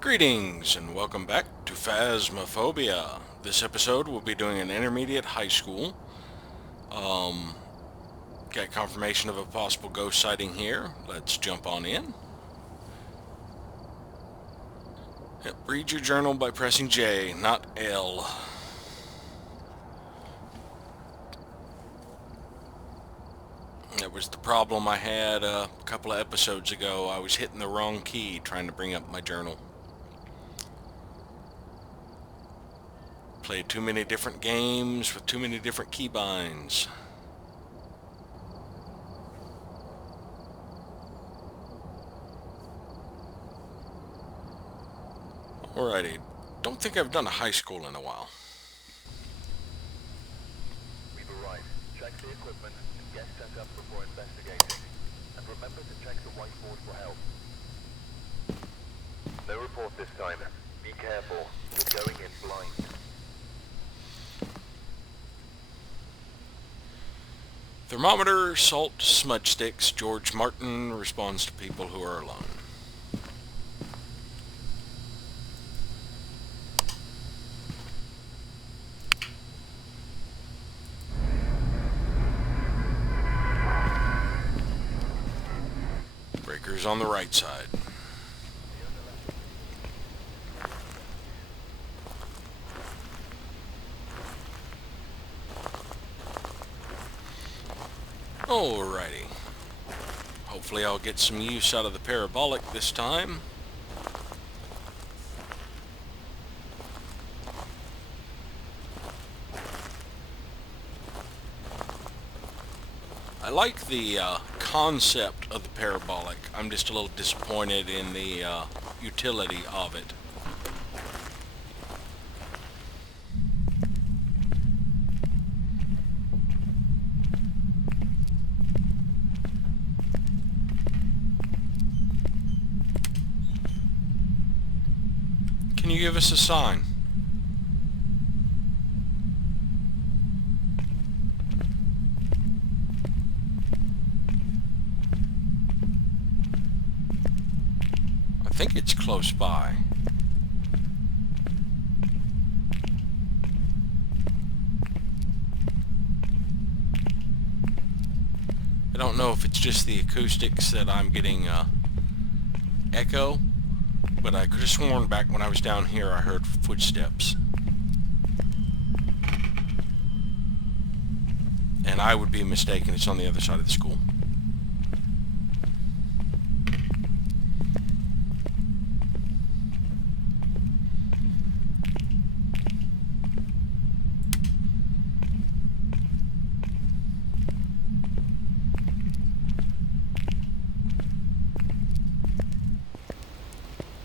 Greetings and welcome back to Phasmophobia. This episode we'll be doing an intermediate high school. Got confirmation of a possible ghost sighting here. Let's jump on in. Yep, read your journal by pressing J, not L. That was the problem I had a couple of episodes ago. I was hitting the wrong key trying to bring up my journal. Played too many different games with too many different keybinds. Alrighty, don't think I've done a high school in a while. We've arrived. Check the equipment and get set up before investigating. And remember to check the whiteboard for help. No report this time. Be careful. You're going in blind. Thermometer, salt, smudge sticks. George Martin responds to people who are alone. Breaker's on the right side. Alrighty. Hopefully I'll get some use out of the parabolic this time. I like the concept of the parabolic. I'm just a little disappointed in the utility of it. Can you give us a sign? I think it's close by. I don't know if it's just the acoustics that I'm getting echo, but I could have sworn back when I was down here I heard footsteps. And I would be mistaken, it's on the other side of the school.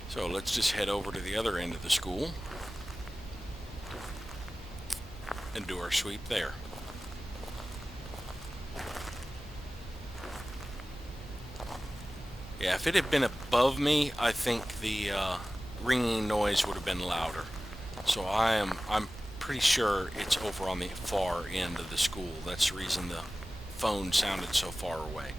So let's just head over to the other end of the school and do our sweep there. Yeah, if it had been above me, I think the ringing noise would have been louder. So I'm pretty sure it's over on the far end of the school. That's the reason the phone sounded so far away.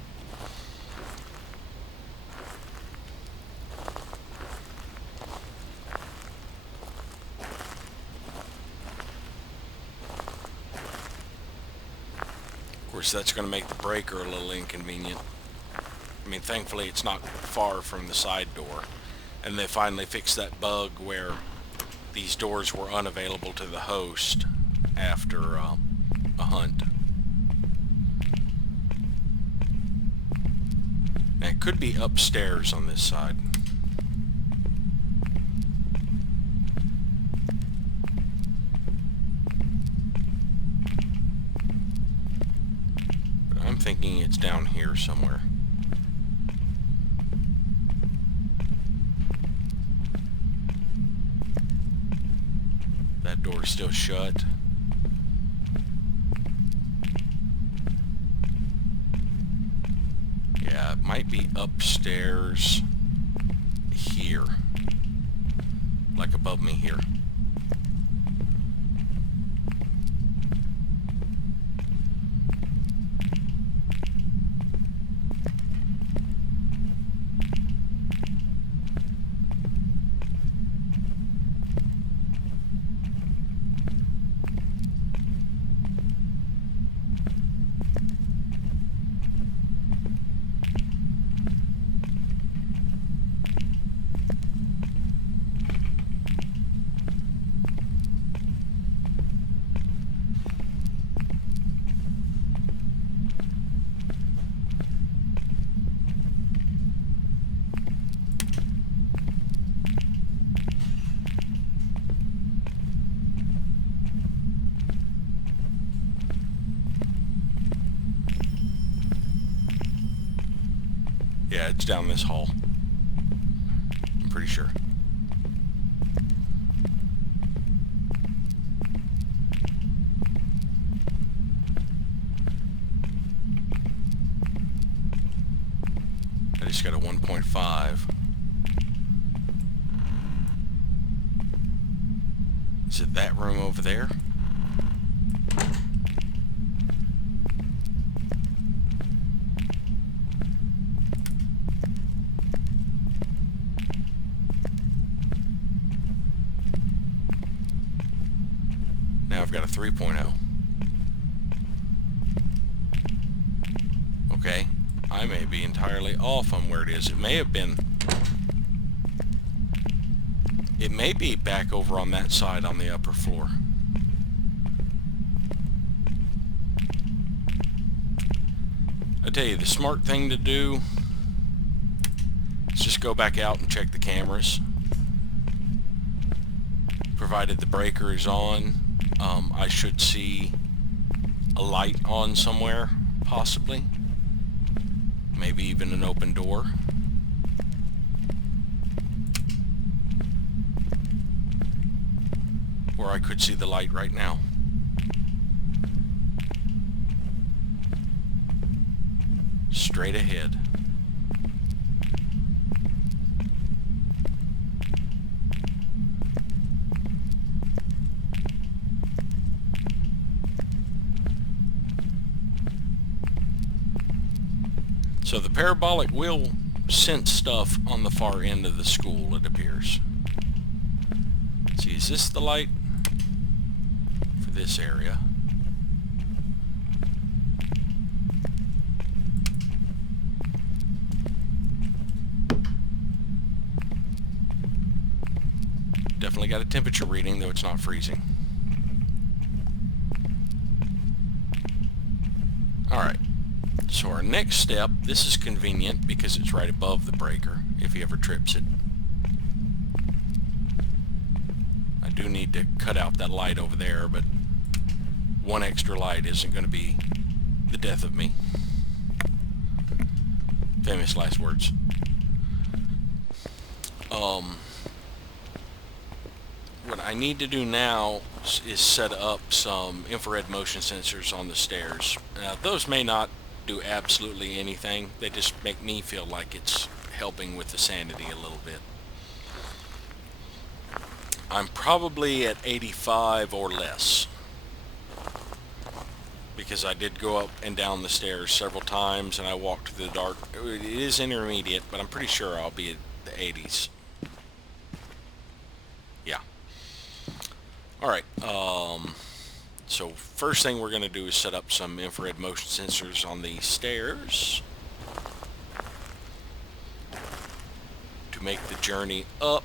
Of course, that's going to make the breaker a little inconvenient. I mean, thankfully it's not far from the side door. And they finally fixed that bug where these doors were unavailable to the host after a hunt. Now, it could be upstairs on this side. But I'm thinking it's down here somewhere. That door's still shut. Yeah, it might be upstairs here. Like above me here. Yeah, it's down this hall. I'm pretty sure. I just got a 1.5. Is it that room over there? Now I've got a 3.0. Okay, I may be entirely off on where it is. It may have been... It may be back over on that side on the upper floor. I tell you, the smart thing to do is just go back out and check the cameras. Provided the breaker is on, I should see a light on somewhere, possibly. Maybe even an open door. Or I could see the light right now. Straight ahead. So the parabolic will sense stuff on the far end of the school, it appears. Let's see, is this the light for this area? Definitely got a temperature reading, though it's not freezing. Alright. So our next step, this is convenient because it's right above the breaker, if he ever trips it. I do need to cut out that light over there, but one extra light isn't going to be the death of me. Famous last words. What I need to do now is set up some infrared motion sensors on the stairs. Those may not do absolutely anything. They just make me feel like it's helping with the sanity a little bit. I'm probably at 85 or less, because I did go up and down the stairs several times and I walked through the dark. It is intermediate, but I'm pretty sure I'll be at the 80s. Yeah. Alright, so first thing we're going to do is set up some infrared motion sensors on the stairs to make the journey up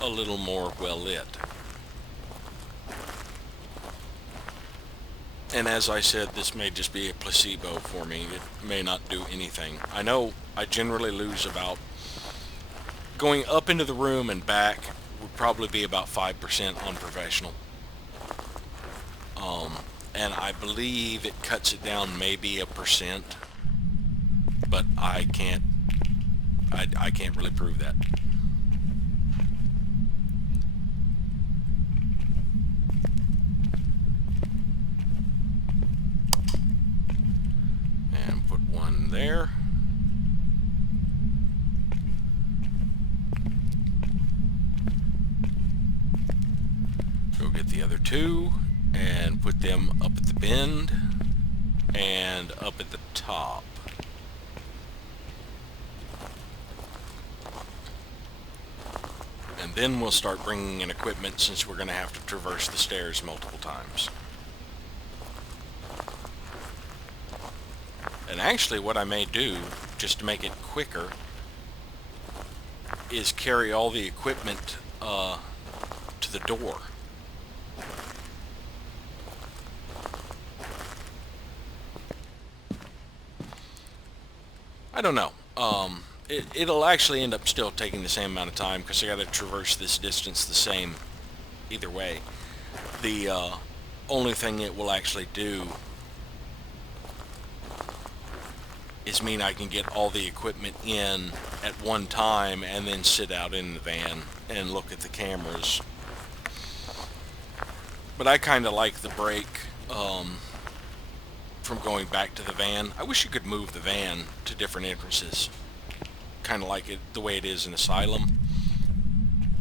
a little more well lit. And as I said, this may just be a placebo for me. It may not do anything. I know I generally lose about, going up into the room and back would probably be about 5% on professional. And I believe it cuts it down maybe 1%, but I can't really prove that. And put one there. Go get the other two and put them up at the bend and up at the top. And then we'll start bringing in equipment, since we're going to have to traverse the stairs multiple times. And actually what I may do, just to make it quicker, is carry all the equipment to the door. I don't know. It'll actually end up still taking the same amount of time, because I got to traverse this distance the same either way. The only thing it will actually do is mean I can get all the equipment in at one time and then sit out in the van and look at the cameras. But I kind of like the break from going back to the van. I wish you could move the van to different entrances. Kind of like it the way it is in Asylum,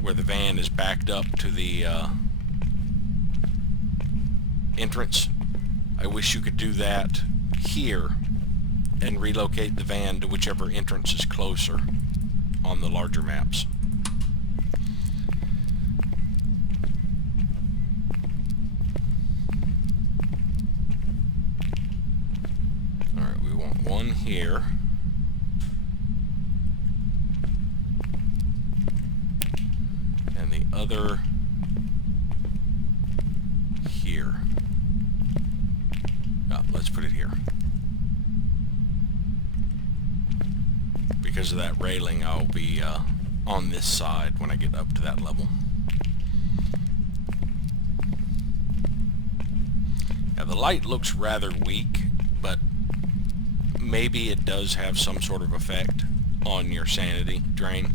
where the van is backed up to the entrance. I wish you could do that here and relocate the van to whichever entrance is closer on the larger maps. Alright, we want one here. And the other here. Let's put it here. Because of that railing, I'll be on this side when I get up to that level. Now the light looks rather weak, but maybe it does have some sort of effect on your sanity drain.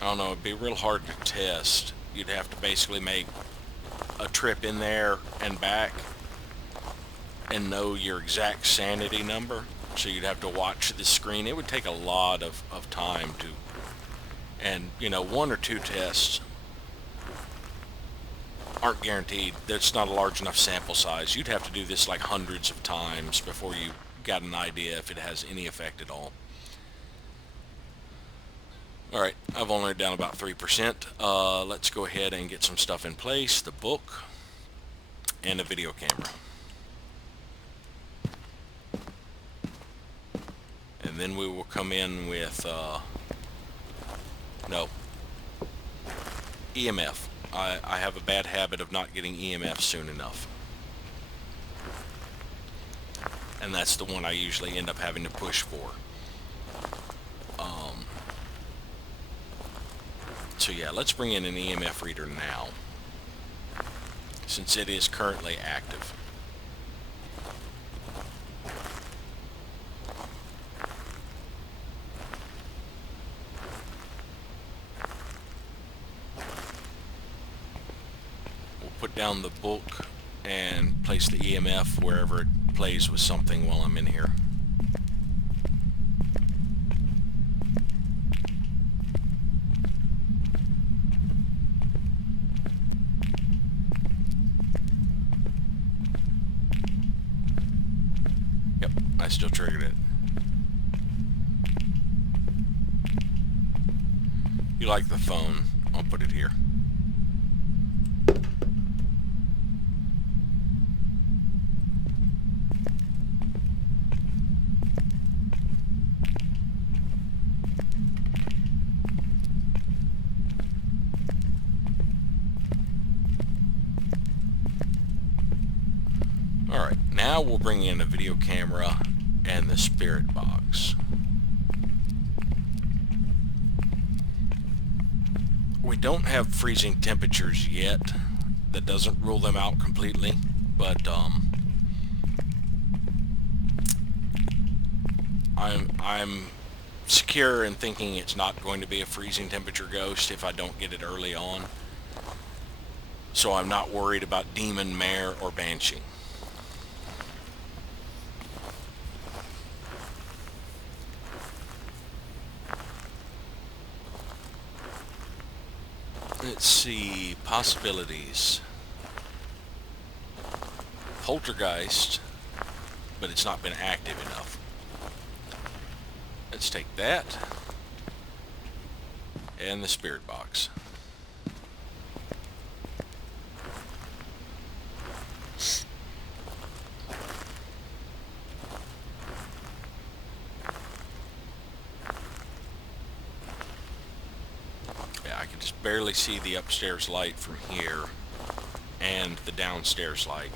I don't know, it'd be real hard to test. You'd have to basically make a trip in there and back and know your exact sanity number. So you'd have to watch the screen. It would take a lot of time to, and you know, one or two tests aren't guaranteed. That's not a large enough sample size. You'd have to do this like hundreds of times before you got an idea if it has any effect at all. Alright, I've only down about 3%. Let's go ahead and get some stuff in place. The book and a video camera. And then we will come in with, no, EMF. I have a bad habit of not getting EMF soon enough. And that's the one I usually end up having to push for. So yeah, let's bring in an EMF reader now, since it is currently active. We'll put down the book and place the EMF wherever it plays with something while I'm in here. I still triggered it. You like the phone? I'll put it here. Alright, now we'll bring in a video camera and the spirit box. We don't have freezing temperatures yet. That doesn't rule them out completely, but I'm secure in thinking it's not going to be a freezing temperature ghost if I don't get it early on. So I'm not worried about demon, mare, or banshee. Let's see, possibilities. Poltergeist, but it's not been active enough. Let's take that and the spirit box. I can just barely see the upstairs light from here and the downstairs light.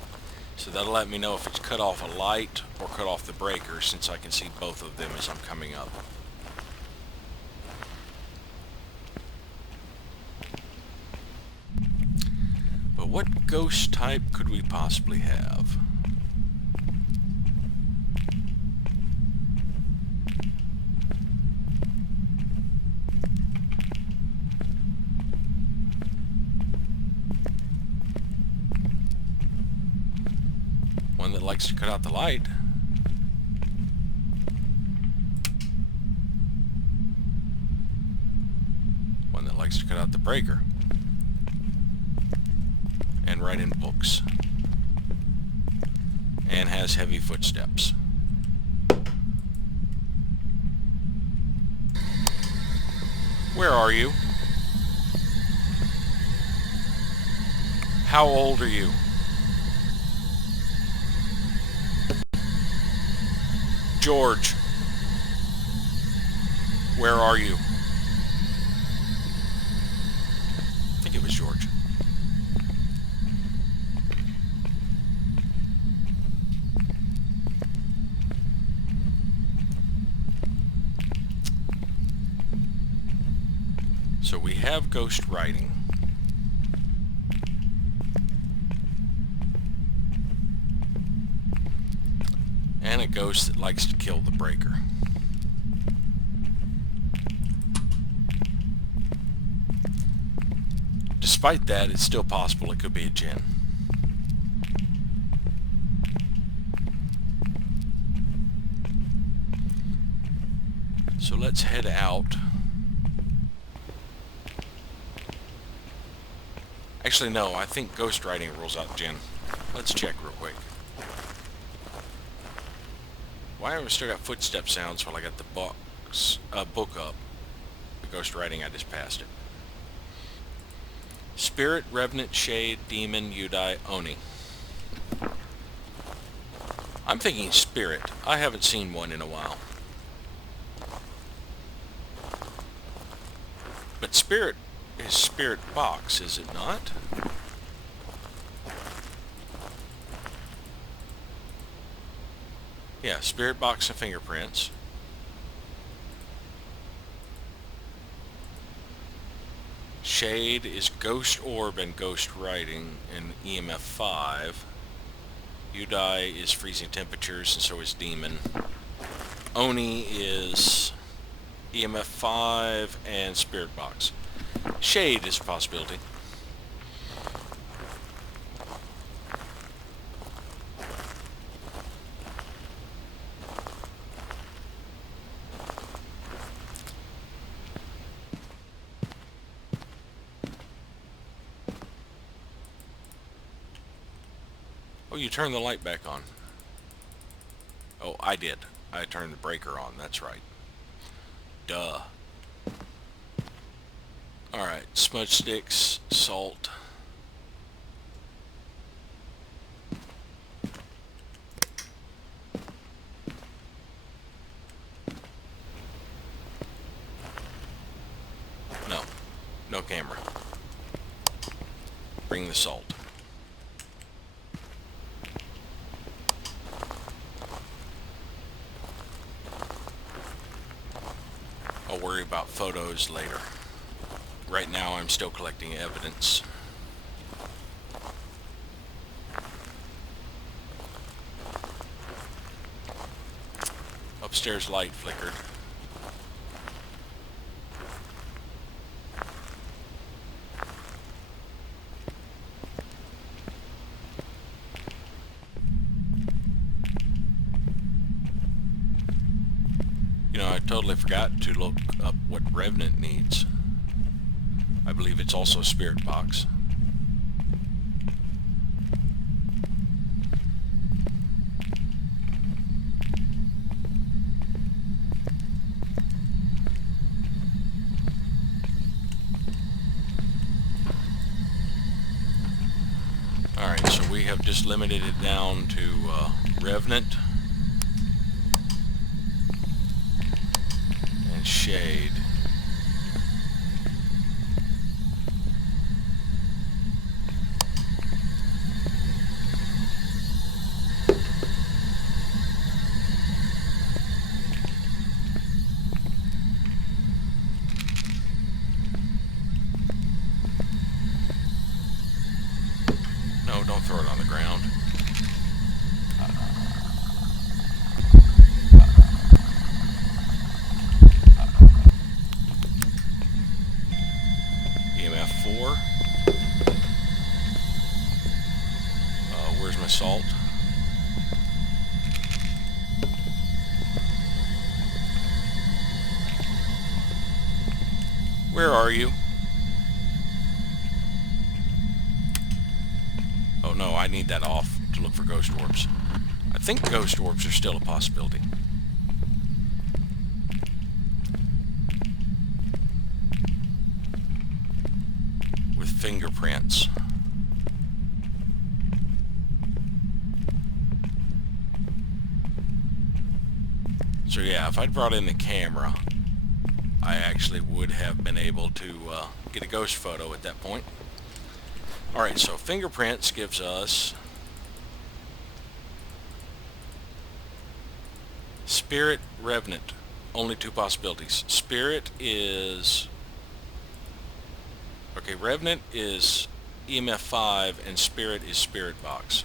So that'll let me know if it's cut off a light or cut off the breaker, since I can see both of them as I'm coming up. ghost type could we possibly have? One that likes to cut out the light. One that likes to cut out the breaker. And write in books. And has heavy footsteps. Where are you? How old are you? George. Where are you? I think it was George. So we have ghost writing. And a ghost that likes to kill the breaker. Despite that, it's still possible it could be a djinn. So let's head out. Actually, no, I think ghost writing rules out djinn. Let's check real quick. Why have we still got footstep sounds while I got the book up? The ghost writing, I just passed it. Spirit, Revenant, Shade, Demon, Udai, Oni. I'm thinking Spirit. I haven't seen one in a while. But Spirit is Spirit Box, is it not? Yeah, Spirit Box and Fingerprints. Shade is Ghost Orb and Ghost Writing and EMF 5. Udai is Freezing Temperatures and so is Demon. Oni is EMF 5 and Spirit Box. Shade is a possibility. Oh, you turned the light back on. Oh, I did. I turned the breaker on, that's right. Duh. Alright, smudge sticks, salt. No. No camera. Bring the salt. I'll worry about photos later. Right now I'm still collecting evidence. Upstairs light flickered. You know, I totally forgot to look up what Revenant needs. I believe it's also Spirit Box. Alright, so we have just limited it down to Revenant and Shade. throw it on the ground. EMF 4. Where's my salt? Where are you? Oh no, I need that off to look for ghost orbs. I think ghost orbs are still a possibility. With fingerprints. So yeah, if I'd brought in the camera, I actually would have been able to get a ghost photo at that point. Alright, so fingerprints gives us Spirit, Revenant. Only two possibilities. Spirit is... Okay, Revenant is EMF 5 and Spirit is Spirit Box.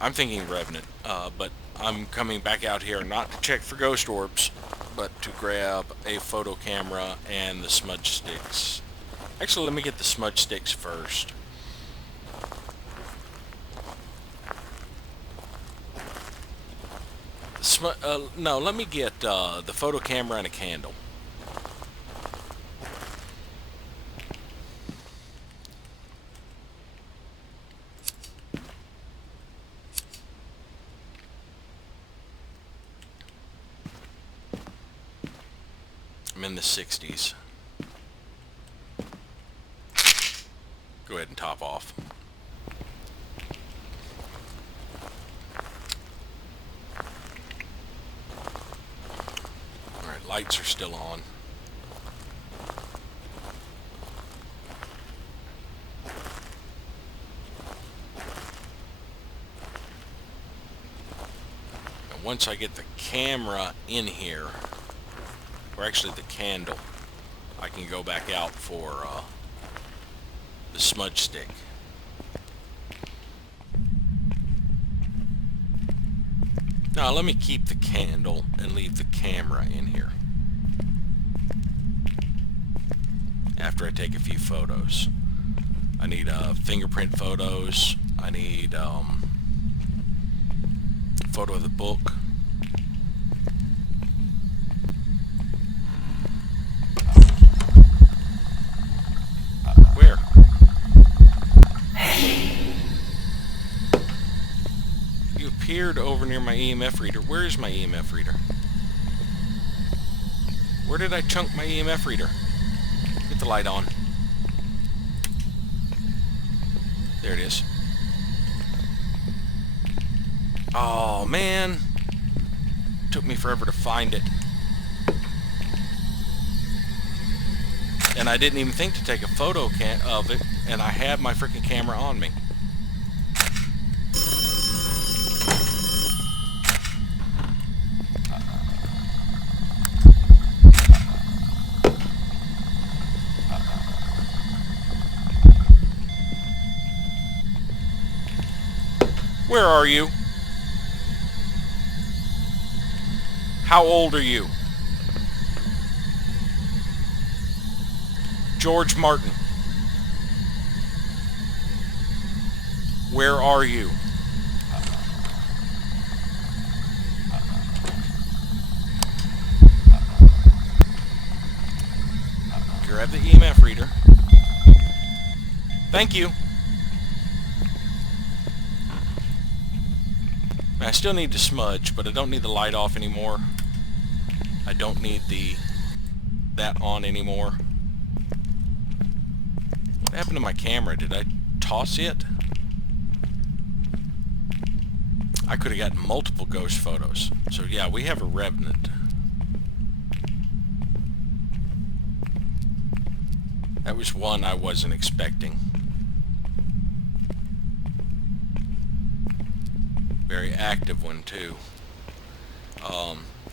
I'm thinking Revenant, but I'm coming back out here not to check for ghost orbs, but to grab a photo camera and the smudge sticks. Actually, let me get the smudge sticks first. No, let me get the photo camera and a candle. I'm in the 60s. Go ahead and top off. Alright, lights are still on. And once I get the camera in here, or actually the candle, I can go back out for the smudge stick. Now let me keep the candle and leave the camera in here after I take a few photos. I need fingerprint photos. I need photo of the book. Where? You appeared over near my EMF reader. Where is my EMF reader? Where did I chunk my EMF reader? Get the light on. There it is. Oh man, took me forever to find it. And I didn't even think to take a photo of it, and I had my freaking camera on me. Where are you? How old are you? George Martin. Where are you? Grab the EMF reader. Thank you. I still need to smudge, but I don't need the light off anymore. I don't need that on anymore. What happened to my camera? Did I toss it? I could have gotten multiple ghost photos. So yeah, we have a Revenant. That was one I wasn't expecting. Very active one too.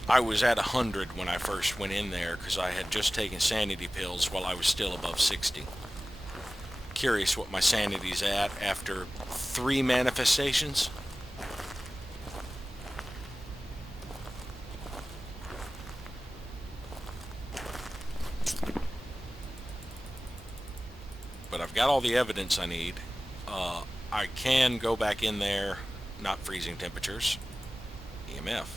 I was at 100 when I first went in there because I had just taken sanity pills while I was still above 60. curious what my sanity's at after 3 manifestations. But I've got all the evidence I need. I can go back in there, not freezing temperatures. EMF.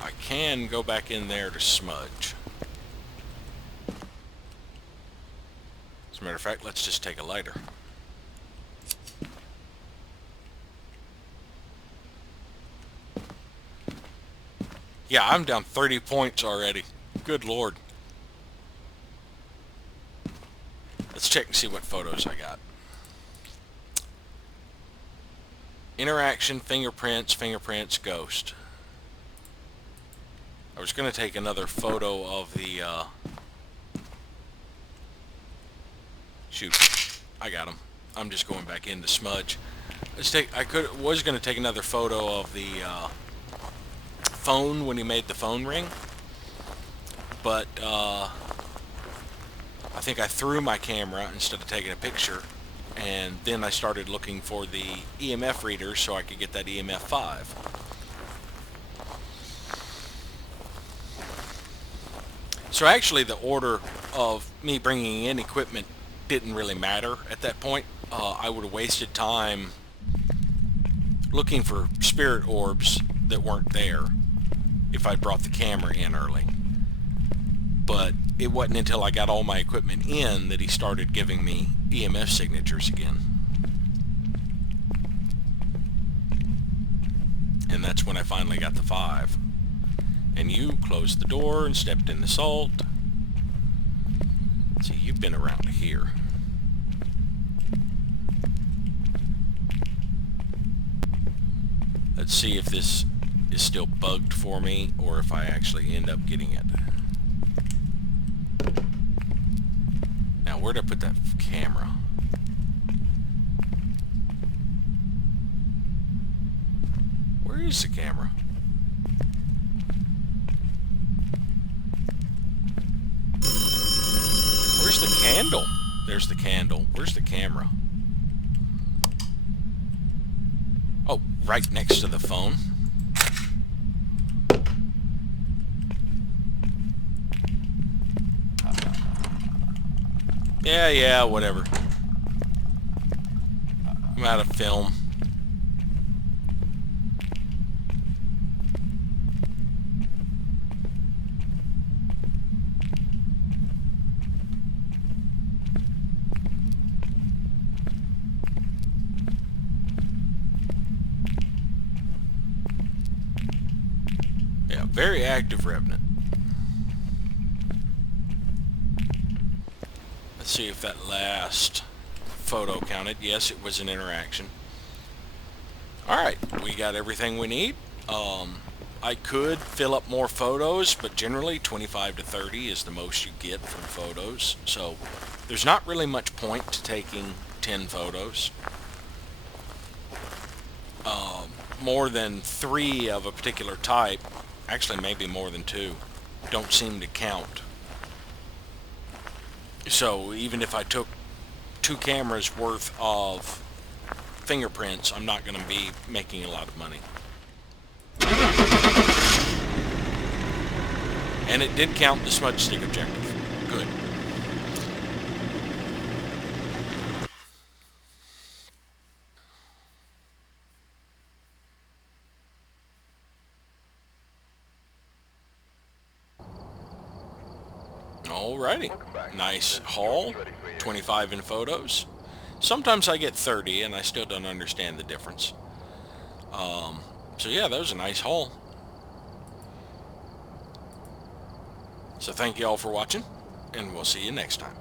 I can go back in there to smudge. As a matter of fact, let's just take a lighter. Yeah, I'm down 30 points already. Good Lord. Let's check and see what photos I got. Interaction, fingerprints, ghost. I was going to take another photo of the, shoot, I got him. I'm just going back into smudge. Was going to take another photo of the, phone when he made the phone ring, but I think I threw my camera instead of taking a picture, and then I started looking for the EMF reader so I could get that EMF 5. So actually the order of me bringing in equipment didn't really matter at that point. I would have wasted time looking for spirit orbs that weren't there if I brought the camera in early. But it wasn't until I got all my equipment in that he started giving me EMF signatures again. And that's when I finally got the 5. And you closed the door and stepped in the salt. See, you've been around here. Let's see if this is still bugged for me, or if I actually end up getting it. Now, where'd I put that camera? Where is the camera? Where's the candle? There's the candle. Where's the camera? Oh, right next to the phone. Yeah, whatever. I'm out of film. Yeah, very active Revenant. Let's see if that last photo counted. Yes, it was an interaction. Alright, we got everything we need. I could fill up more photos, but generally 25 to 30 is the most you get from photos. So there's not really much point to taking 10 photos. More than 3 of a particular type, actually maybe more than 2, don't seem to count. So even if I took 2 cameras worth of fingerprints, I'm not going to be making a lot of money. And it did count the smudge stick objective. Good. Alrighty. Nice haul. 25 in photos. Sometimes I get 30 and I still don't understand the difference. So yeah, that was a nice haul. So thank you all for watching, and we'll see you next time.